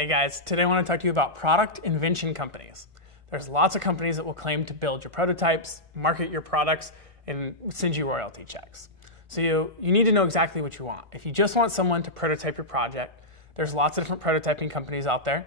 Hey guys, today I want to talk to you about product invention companies. There's lots of companies that will claim to build your prototypes, market your products, and send you royalty checks. So you need to know exactly what you want. If you just want someone to prototype your project, there's lots of different prototyping companies out there.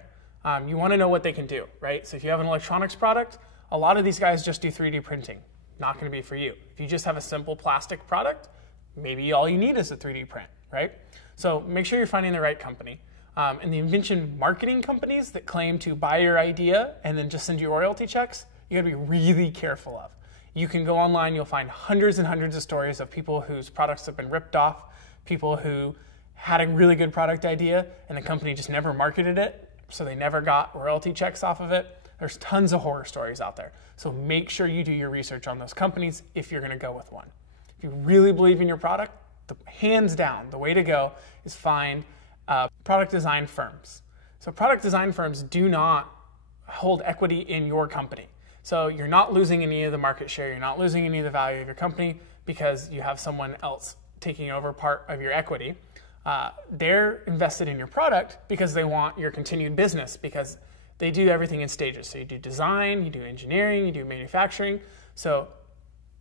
You want to know what they can do, right? So if you have an electronics product, a lot of these guys just do 3D printing. Not going to be for you. If you just have a simple plastic product, maybe all you need is a 3D print, right? So make sure you're finding the right company. And the invention marketing companies that claim to buy your idea and then just send you royalty checks, you gotta be really careful of. You can go online, you'll find hundreds and hundreds of stories of people whose products have been ripped off, people who had a really good product idea and the company just never marketed it, so they never got royalty checks off of it. There's tons of horror stories out there. So make sure you do your research on those companies if you're gonna go with one. If you really believe in your product, hands down, the way to go is find product design firms. So product design firms do not hold equity in your company. So you're not losing any of the market share, you're not losing any of the value of your company because you have someone else taking over part of your equity. They're invested in your product because they want your continued business, because they do everything in stages. So you do design, you do engineering, you do manufacturing. So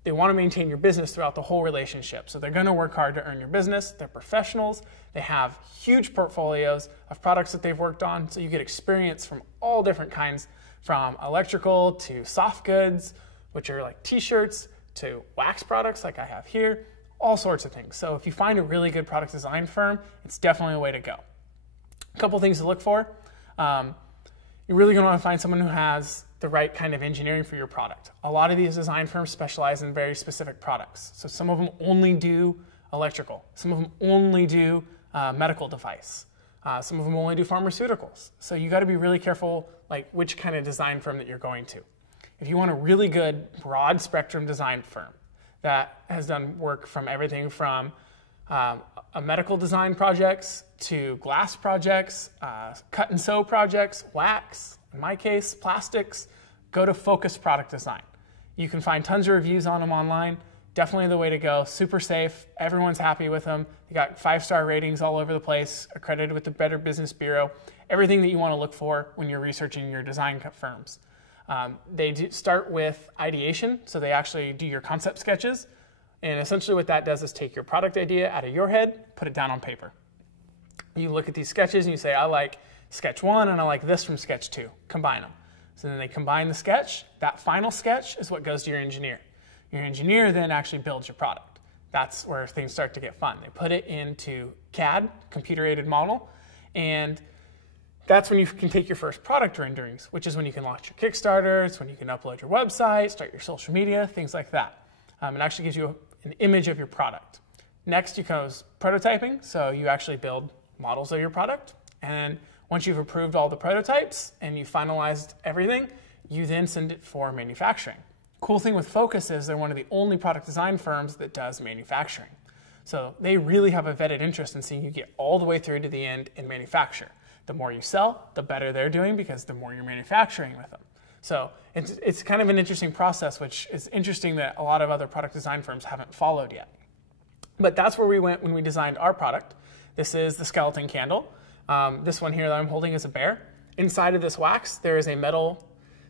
they want to maintain your business throughout the whole relationship. So they're going to work hard to earn your business. They're professionals. They have huge portfolios of products that they've worked on. So you get experience from all different kinds, from electrical to soft goods, which are like t-shirts, to wax products like I have here, all sorts of things. So if you find a really good product design firm, it's definitely a way to go. A couple things to look for. You're really going to want to find someone who has the right kind of engineering for your product. A lot of these design firms specialize in very specific products. So some of them only do electrical. Some of them only do medical device. Some of them only do pharmaceuticals. So you got to be really careful like which kind of design firm that you're going to. If you want a really good broad spectrum design firm that has done work from everything from medical design projects to glass projects, cut and sew projects, wax, in my case, plastics, go to Focus Product Design. You can find tons of reviews on them online. Definitely the way to go. Super safe. Everyone's happy with them. They got 5-star ratings all over the place, accredited with the Better Business Bureau. Everything that you want to look for when you're researching your design firms. They start with ideation, so they actually do your concept sketches. And essentially what that does is take your product idea out of your head, put it down on paper. You look at these sketches and you say, I like sketch 1 and I like this from sketch 2. Combine them. So then they combine the sketch. That final sketch is what goes to your engineer. Your engineer then actually builds your product. That's where things start to get fun. They put it into CAD, computer-aided model, and that's when you can take your first product renderings, which is when you can launch your Kickstarter, it's when you can upload your website, start your social media, things like that. It actually gives you an image of your product. Next, you goes prototyping, so you actually build models of your product, and once you've approved all the prototypes and you've finalized everything, you then send it for manufacturing. Cool thing with Focus is they're one of the only product design firms that does manufacturing. So they really have a vetted interest in seeing you get all the way through to the end in manufacture. The more you sell, the better they're doing because the more you're manufacturing with them. So it's kind of an interesting process, which is interesting that a lot of other product design firms haven't followed yet. But that's where we went when we designed our product. This is the skeleton candle. This one here that I'm holding is a bear. Inside of this wax, there is a metal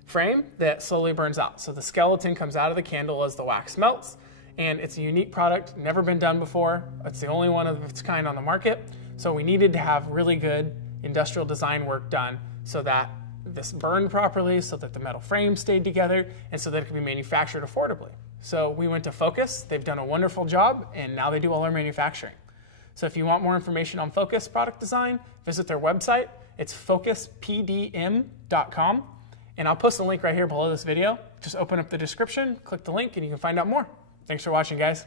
frame that slowly burns out. So the skeleton comes out of the candle as the wax melts, and it's a unique product, never been done before. It's the only one of its kind on the market. So we needed to have really good industrial design work done so that this burned properly, so that the metal frame stayed together, and so that it could be manufactured affordably. So we went to Focus. They've done a wonderful job, and now they do all our manufacturing. So if you want more information on Focus Product Design, visit their website. It's focuspdm.com. And I'll post a link right here below this video. Just open up the description, click the link, and you can find out more. Thanks for watching, guys.